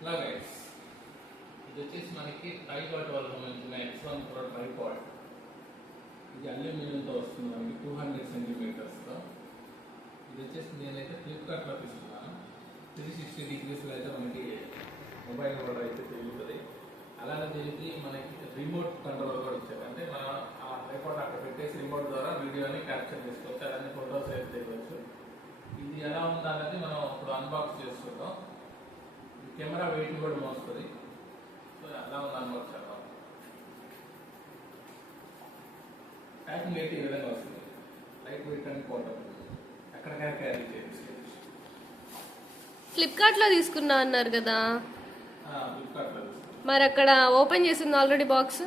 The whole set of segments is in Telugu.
ఇలా గైస్, ఇది వచ్చేసి మనకి ట్రైపాడ్ వల్ల సంబంధించిన X1 Pro ట్రైపాడ్. ఇది అల్యూమినియంతో వస్తుంది మనకి 200 సెంటీమీటర్స్తో. ఇది వచ్చేసి నేనైతే ఫ్లిప్కార్ట్లో తీసుకున్నాను. 360 డిగ్రీస్లో అయితే మనకి మొబైల్ కూడా అయితే తిరుగుతుంది. అలానే తిరిగి మనకి రిమోట్ కంట్రోల్ కూడా ఇచ్చారు. అంటే మనం ఆ ట్రైపాడ్ అక్కడ పెట్టేసి రిమోట్ ద్వారా వీడియోని క్యాప్చర్ చేసుకోవచ్చు, అలానే ఫొటోస్ అయితే తీయవచ్చు. ఇది ఎలా ఉందన్నది మనం ఇప్పుడు అన్బాక్స్ చేసుకుంటాం. కెమెరా వెయిట్ కూడా మోస్తుంది. సో అలా ఉంది అన్బాక్స్ చేద్దాం. ప్యాకింగ్ అయితే ఈ విధంగా వస్తుంది. లైట్ వెయిట్ అండ్ పోర్టబుల్, ఎక్కడికైనా క్యారీ చేయొచ్చు. ఫ్లిప్కార్ట్లో తీసుకున్నా అన్నారు కదా, ఫ్లిప్కార్ట్లో మరి అక్కడ ఓపెన్ చేసింది ఆల్రెడీ బాక్స్.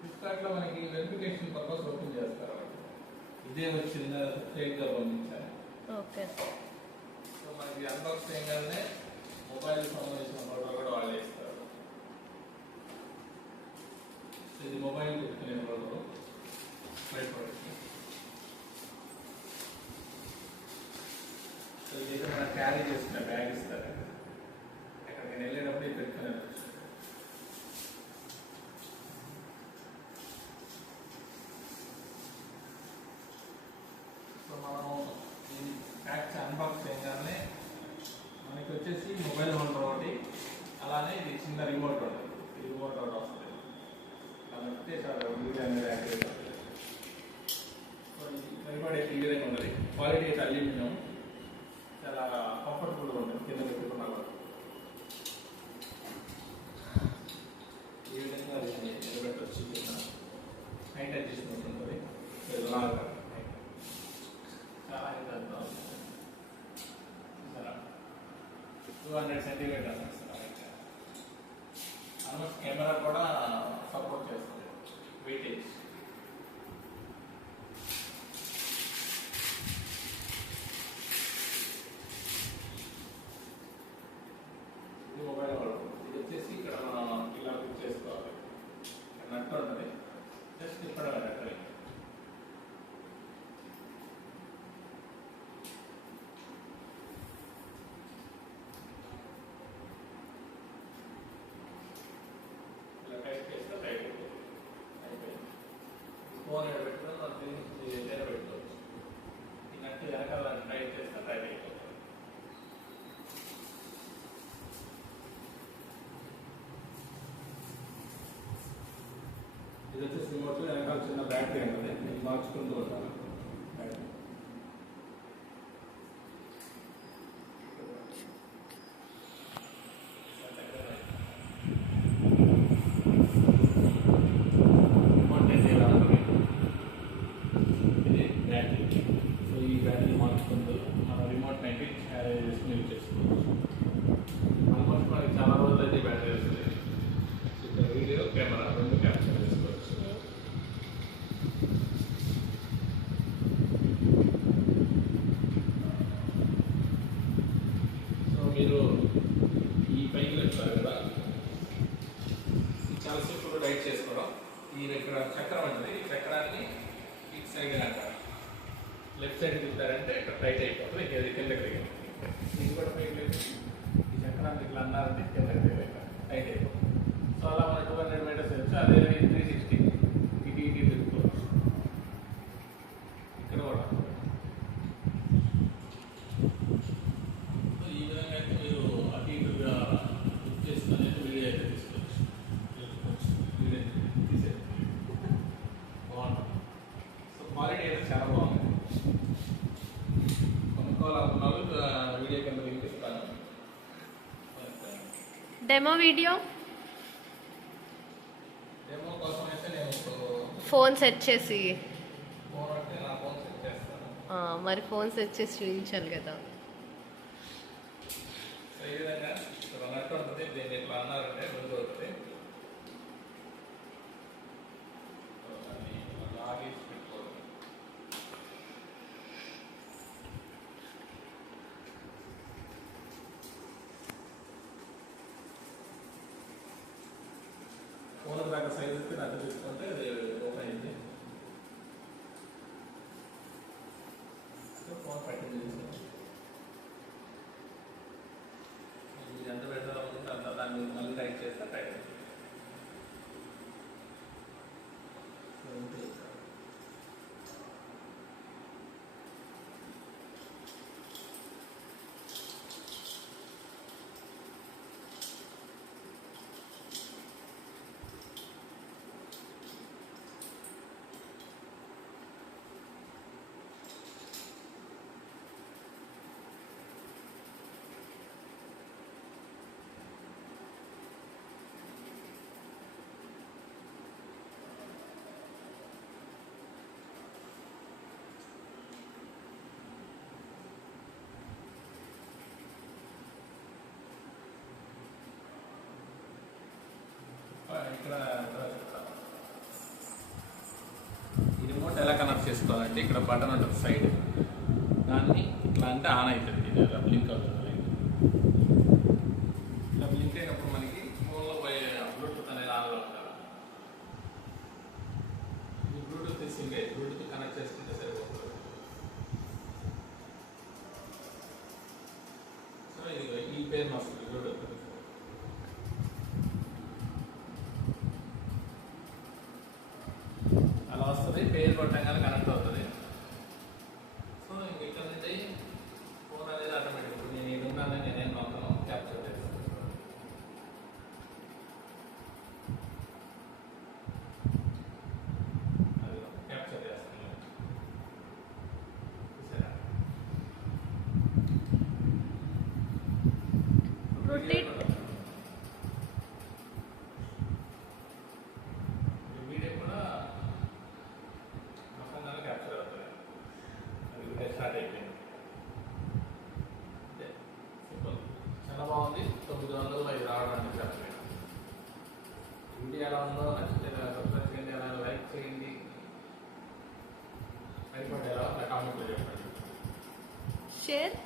ఫ్లిప్కార్ట్లో మనకి వెరిఫికేషన్ పర్పస్ ఓపెన్ చేస్తారు. ఇదే వచ్చింది ఫేక్గా పంపించారు. ఓకే. సో మనకి అన్బాక్స్ చేయగానే మొబైల్ సంబంధించిన ఫోటో కూడా వాళ్ళు ఇస్తారు. ఇది మొబైల్ పెట్టుకునే ఫోటో సో ఇది మనం క్యారీ చేసుకునే బ్యాగ్ ఇస్తారు. ఎక్కడికైనా వెళ్ళేటప్పుడు ఇది పెట్టుకునే సో మనం ఈ ప్యాక్స్ అన్బాక్స్ చేయగానే మనకి వచ్చేసి మొబైల్ హోల్డర్ ఒకటి, అలానే ఇది చిన్న రిమోట్ ఉంటుంది. ఈ రిమోట్ ఒకటి వస్తుంది. కాబట్టి చాలా వీడియో అనేది యాక్టివేట్ అవుతుంది. సో ఇది ట్రైపాడ్ అయితే ఈ విధంగా ఉంటుంది. క్వాలిటీ అయితే అల్యూమినియం, చాలా కంఫర్టబుల్గా ఉంటుంది. కింద పెట్టుకున్నా కూడా ఈ విధంగా నిలబెట్టవచ్చు. హైట్ అడ్జస్ట్మెంట్ ఉంటుంది. చాలా హైట్ అవుతుంది. 200 సెంటీమీటర్స్ వస్తుంది. ఆల్మోస్ట్ కెమెరా కూడా సపోర్ట్ చేస్తుంది. వెయిటేజ్ ఇది మొబైల్ హోల్డర్. ఇది వచ్చేసి ఇక్కడ మనం ఇలా ఫిక్స్ చేసుకోవాలి. నట్టు ఉంటుంది, జస్ట్ ఇక్కడ నట్టు. ఫోన్ ఎక్కడ పెట్టుకుని మనం దగ్గర పెట్టుకోవచ్చు. ఈ నట్టు వెనకాల టైట్ చేస్తే టైట్ అయిపోతుంది. ఇది వచ్చేసి రిమోట్. వెనకాల చిన్న బ్యాటరీ ఉంటుంది, ఇది మార్చుకుంటూ ఉంటాను. సో ఈ బ్యాటరీ మార్చుకుంటూ మన రిమోట్ అయితే చేసుకుని యూజ్ చేసుకోవచ్చు. ఆల్మోస్ట్ మనకి చాలా రోజులు అయితే బ్యాటరీ వస్తుంది. ఇక్కడ వీడియో కెమెరా రెండు క్యాప్చర్ చేసుకోవచ్చు. సో మీరు ఈ పైకి వెళ్తారు కదా, చాలాసేపు రైట్ చేసుకోవడం. ఈ ఇక్కడ చక్రం ఉంటుంది. ఈ చక్రాన్ని ఇటు సైడ్ అంటారు. లెఫ్ట్ సైడ్ తిప్పారంటే ఇక్కడ టైట్ అయిపోతుంది. ఇది కిందకి దిగదు. ఇది కూడా పైకి లేదు. ఈ చక్రాన్ని ఇట్లా అన్నారంటే కిందకి దిగదు, టైట్ అయిపోతుంది. సో అలా మన 200 మీటర్స్ వచ్చు. అదే 360 ఇటు ఇటు తిప్పుకోవచ్చు. ఇక్కడ కూడా సో ఈ విధంగా అయితే మీరు అటు ఇటుగా బుక్ చేసుకొని వీడియో అయితే తీసుకోవచ్చు. వీడియో తీసేది బాగుంటుంది. సో క్వాలిటీ అయితే చాలా బాగుంది. కొనుక్కోవాలనుకున్న వీడియో కింద లింక్ ఇస్తాను. డెమో వీడియో డెమో కోసం అయితే నేను ఇప్పుడు ఫోన్ సెట్ చేసి, ఫోన్ అంటే నా ఫోన్ సెట్ చేస్తాను. మరి ఫోన్ సెట్ చేసి చూపించాలి కదా. సో ఈ విధంగా ఇక్కడ నట్టు ఉంటుంది. దీన్ని ఇట్లా అన్నారంటే ముందు అవుతుంది. లాగేసి పెట్టుకోవాలి. ఫోన్ దాకా సైజ్ ఇస్తే నట్టు తీసుకుంటే అది ఓపెన్ అయింది. ఫోన్ పట్టింది. ఎంత పెడతా చేసుకోవాలంటే ఇక్కడ బటన్ ఉంటుంది సైడ్, దాన్ని ఇట్లా అంటే ఆన్ అవుతుంది. ఇది ఇలా బ్లింక్ అవుతుంది లైట్. ఇలా బ్లింక్ అయినప్పుడు మనకి ఫోన్లో పోయే బ్లూటూత్ అనేది ఆన్లో ఉండాలి. ఇది బ్లూటూత్ సింగే, బ్లూటూత్ కనెక్ట్ చేసుకుంటే సరిపోతుంది. సో ఇది ఈ పేరు వస్తుంది బ్లూటూత్. అలా వస్తుంది, పేరు కొట్టంగానే కనెక్ట్ అవుతుంది. సో ఇంక ఇక్కడ నుంచి ఫోన్ అనేది ఆటోమేటిక్ ఇప్పుడు నేను ఇది ఉన్నానని నేనేం నొక్కను, క్యాప్చర్ చేస్తాను. అది క్యాప్చర్ చేస్తాను. చూసారా? రొటేట్ వీడియో కూడా మొత్తంగానే క్యాప్చర్ అవుతుంది. అది వీడియో స్టార్ట్ అయిపోయింది. అంతే, సింపుల్, చాలా బాగుంది. 9 వందలు ఇది రావడానికి చెప్పలేదు. వీడియో ఎలా ఉందో నచ్చితే సబ్స్క్రైబ్ చేయండి, అలా లైక్ చేయండి, అయిపోయింది ఎలా కామెంట్లో చెప్పండి. షేర్